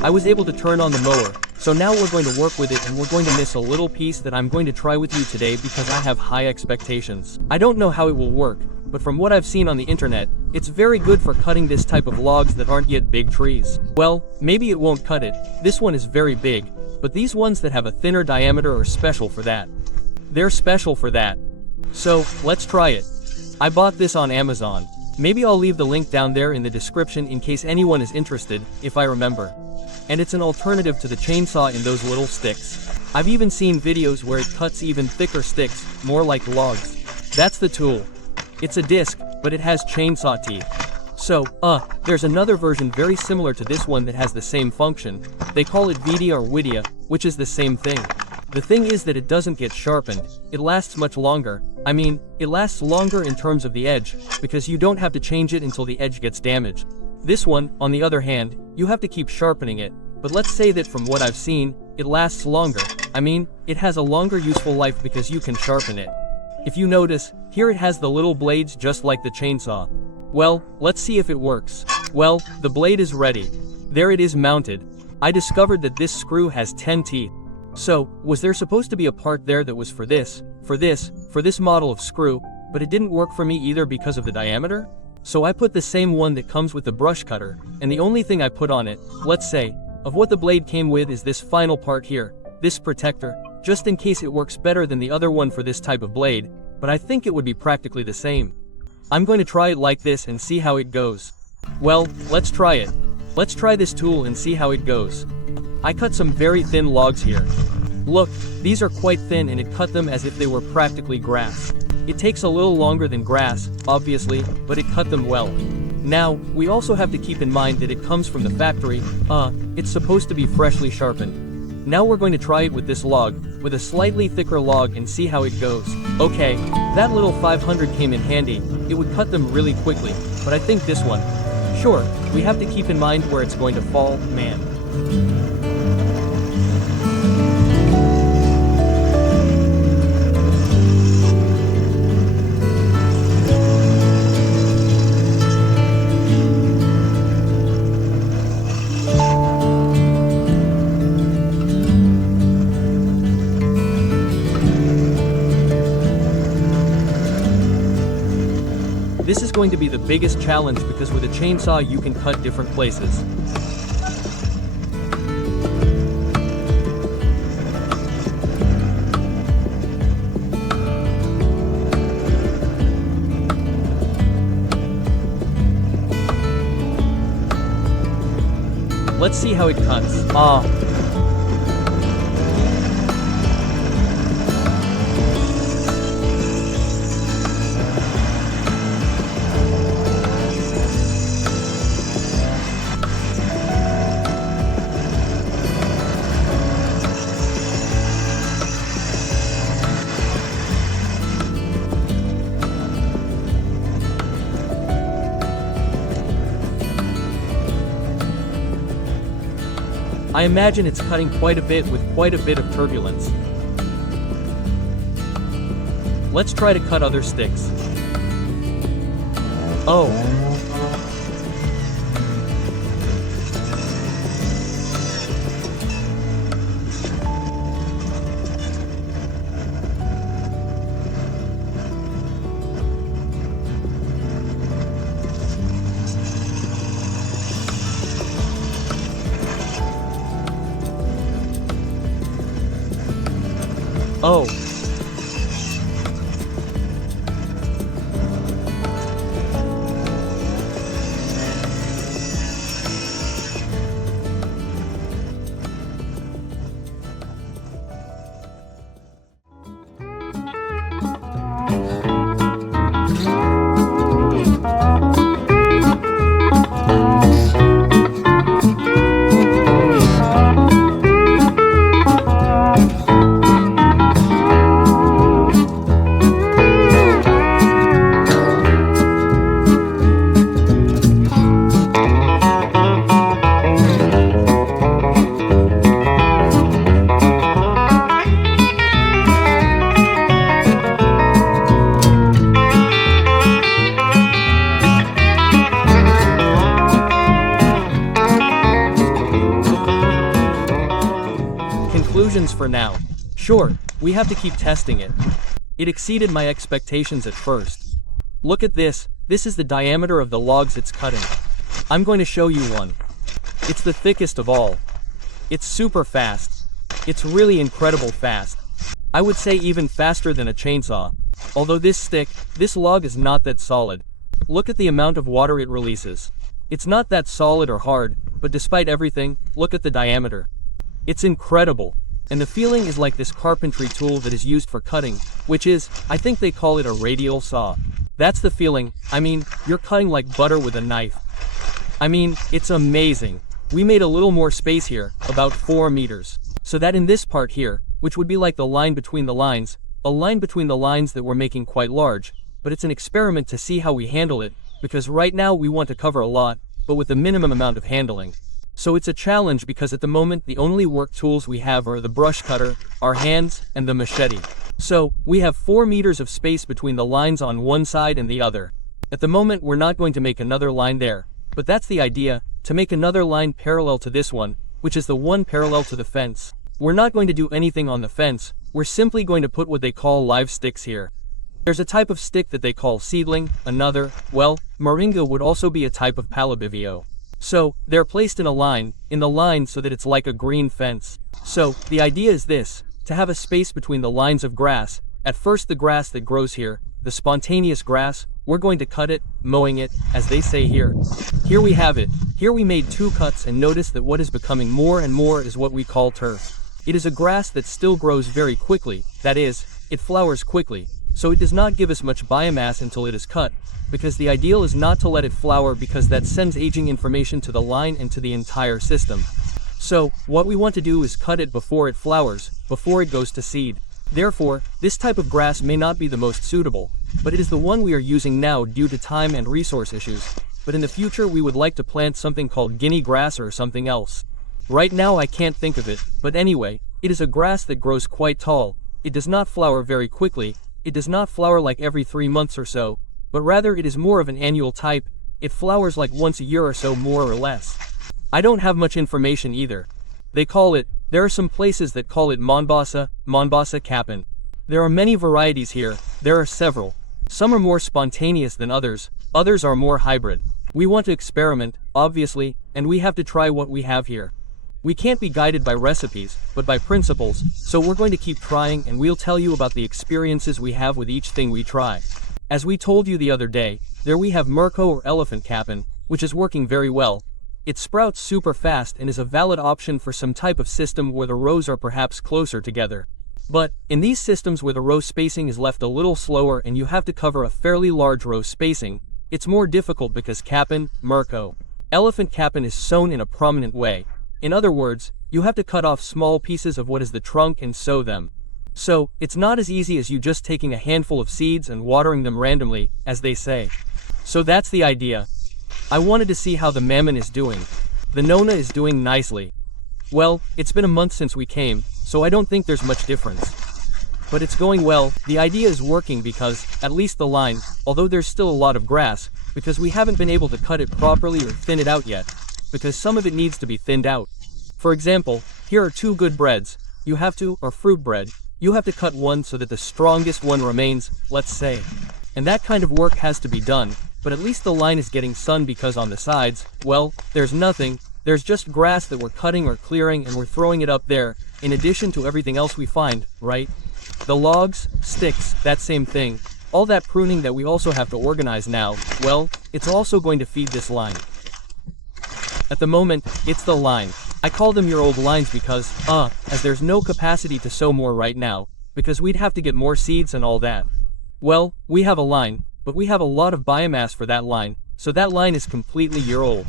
I was able to turn on the mower, so now we're going to work with it and we're going to miss a little piece that I'm going to try with you today because I have high expectations. I don't know how it will work, but from what I've seen on the internet, it's very good for cutting this type of logs that aren't yet big trees. Well, maybe it won't cut it. This one is very big, but these ones that have a thinner diameter are special for that. They're special for that. So, let's try it. I bought this on Amazon. Maybe I'll leave the link down there in the description in case anyone is interested, if I remember. And it's an alternative to the chainsaw in those little sticks. I've even seen videos where it cuts even thicker sticks, more like logs. That's the tool. It's a disc, but it has chainsaw teeth. So, there's another version very similar to this one that has the same function. They call it Vidia or Widia, which is the same thing. The thing is that it doesn't get sharpened, it lasts much longer. I mean, it lasts longer in terms of the edge, because you don't have to change it until the edge gets damaged. This one, on the other hand, you have to keep sharpening it, but let's say that from what I've seen, it lasts longer. I mean, it has a longer useful life because you can sharpen it. If you notice, here it has the little blades just like the chainsaw. Well, let's see if it works. Well, the blade is ready. There it is mounted. I discovered that this screw has 10 teeth. So, was there supposed to be a part there that was for this model of screw, but it didn't work for me either because of the diameter? So I put the same one that comes with the brush cutter, and the only thing I put on it, let's say, of what the blade came with is this final part here, this protector, just in case it works better than the other one for this type of blade, but I think it would be practically the same. I'm going to try it like this and see how it goes. Well, let's try it. Let's try this tool and see how it goes. I cut some very thin logs here. Look, these are quite thin and it cut them as if they were practically grass. It takes a little longer than grass, obviously, but it cut them well. Now, we also have to keep in mind that it comes from the factory, it's supposed to be freshly sharpened. Now we're going to try it with this log, with a slightly thicker log and see how it goes. Okay, that little 500 came in handy, it would cut them really quickly, but I think this one. Sure, we have to keep in mind where it's going to fall, man. This is going to be the biggest challenge because with a chainsaw you can cut different places. Let's see how it cuts. I imagine it's cutting quite a bit with quite a bit of turbulence. Let's try to cut other sticks. Oh. Oh. Illusions for now. Sure, we have to keep testing it. It exceeded my expectations at first. Look at this is the diameter of the logs it's cutting. I'm going to show you one. It's the thickest of all. It's super fast. It's really incredible fast. I would say even faster than a chainsaw. Although this log is not that solid. Look at the amount of water it releases. It's not that solid or hard, but despite everything, look at the diameter. It's incredible. And the feeling is like this carpentry tool that is used for cutting, which is, I think they call it a radial saw. That's the feeling. I mean, you're cutting like butter with a knife. I mean, it's amazing. We made a little more space here, about 4 meters. So that in this part here, which would be like the line between the lines, a line between the lines that we're making quite large, but it's an experiment to see how we handle it, because right now we want to cover a lot, but with the minimum amount of handling. So it's a challenge because at the moment the only work tools we have are the brush cutter, our hands, and the machete. So, we have 4 meters of space between the lines on one side and the other. At the moment we're not going to make another line there, but that's the idea, to make another line parallel to this one, which is the one parallel to the fence. We're not going to do anything on the fence, we're simply going to put what they call live sticks here. There's a type of stick that they call seedling, another, well, moringa would also be a type of palabivio. So, they're placed in the line so that it's like a green fence. So, the idea is this, to have a space between the lines of grass. At first the grass that grows here, the spontaneous grass, we're going to cut it, mowing it, as they say here. Here we have it. Here we made 2 cuts and notice that what is becoming more and more is what we call turf. It is a grass that still grows very quickly, that is, it flowers quickly, so it does not give us much biomass until it is cut, because the ideal is not to let it flower because that sends aging information to the line and to the entire system. So, what we want to do is cut it before it flowers, before it goes to seed. Therefore, this type of grass may not be the most suitable, but it is the one we are using now due to time and resource issues, but in the future we would like to plant something called Guinea grass or something else. Right now I can't think of it, but anyway, it is a grass that grows quite tall. It does not flower very quickly, it does not flower like every 3 months or so, but rather it is more of an annual type, it flowers like once a year or so more or less. I don't have much information either. There are some places that call it Mombasa Kapin. There are many varieties here, there are several. Some are more spontaneous than others are more hybrid. We want to experiment, obviously, and we have to try what we have here. We can't be guided by recipes, but by principles, so we're going to keep trying and we'll tell you about the experiences we have with each thing we try. As we told you the other day, there we have Mirko or elephant capon, which is working very well. It sprouts super fast and is a valid option for some type of system where the rows are perhaps closer together. But, in these systems where the row spacing is left a little slower and you have to cover a fairly large row spacing, it's more difficult because capon, Mirko, elephant capon is sown in a prominent way. In other words, you have to cut off small pieces of what is the trunk and sow them. So, it's not as easy as you just taking a handful of seeds and watering them randomly, as they say. So that's the idea. I wanted to see how the mammon is doing. The Nona is doing nicely. Well, it's been a month since we came, so I don't think there's much difference. But it's going well, the idea is working because, at least the line, although there's still a lot of grass, because we haven't been able to cut it properly or thin it out yet, because some of it needs to be thinned out. For example, here are 2 good breads, or fruit bread, you have to cut one so that the strongest one remains, let's say. And that kind of work has to be done, but at least the line is getting sun because on the sides, well, there's nothing, there's just grass that we're cutting or clearing and we're throwing it up there, in addition to everything else we find, right? The logs, sticks, that same thing, all that pruning that we also have to organize now, well, it's also going to feed this line. At the moment, it's the line. I call them your old lines because, as there's no capacity to sow more right now, because we'd have to get more seeds and all that. Well, we have a line, but we have a lot of biomass for that line, so that line is completely year old.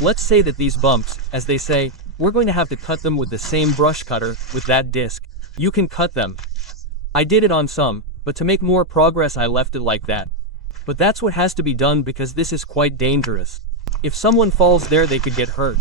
Let's say that these bumps, as they say, we're going to have to cut them with the same brush cutter, with that disc. You can cut them. I did it on some, but to make more progress I left it like that. But that's what has to be done because this is quite dangerous. If someone falls there they could get hurt.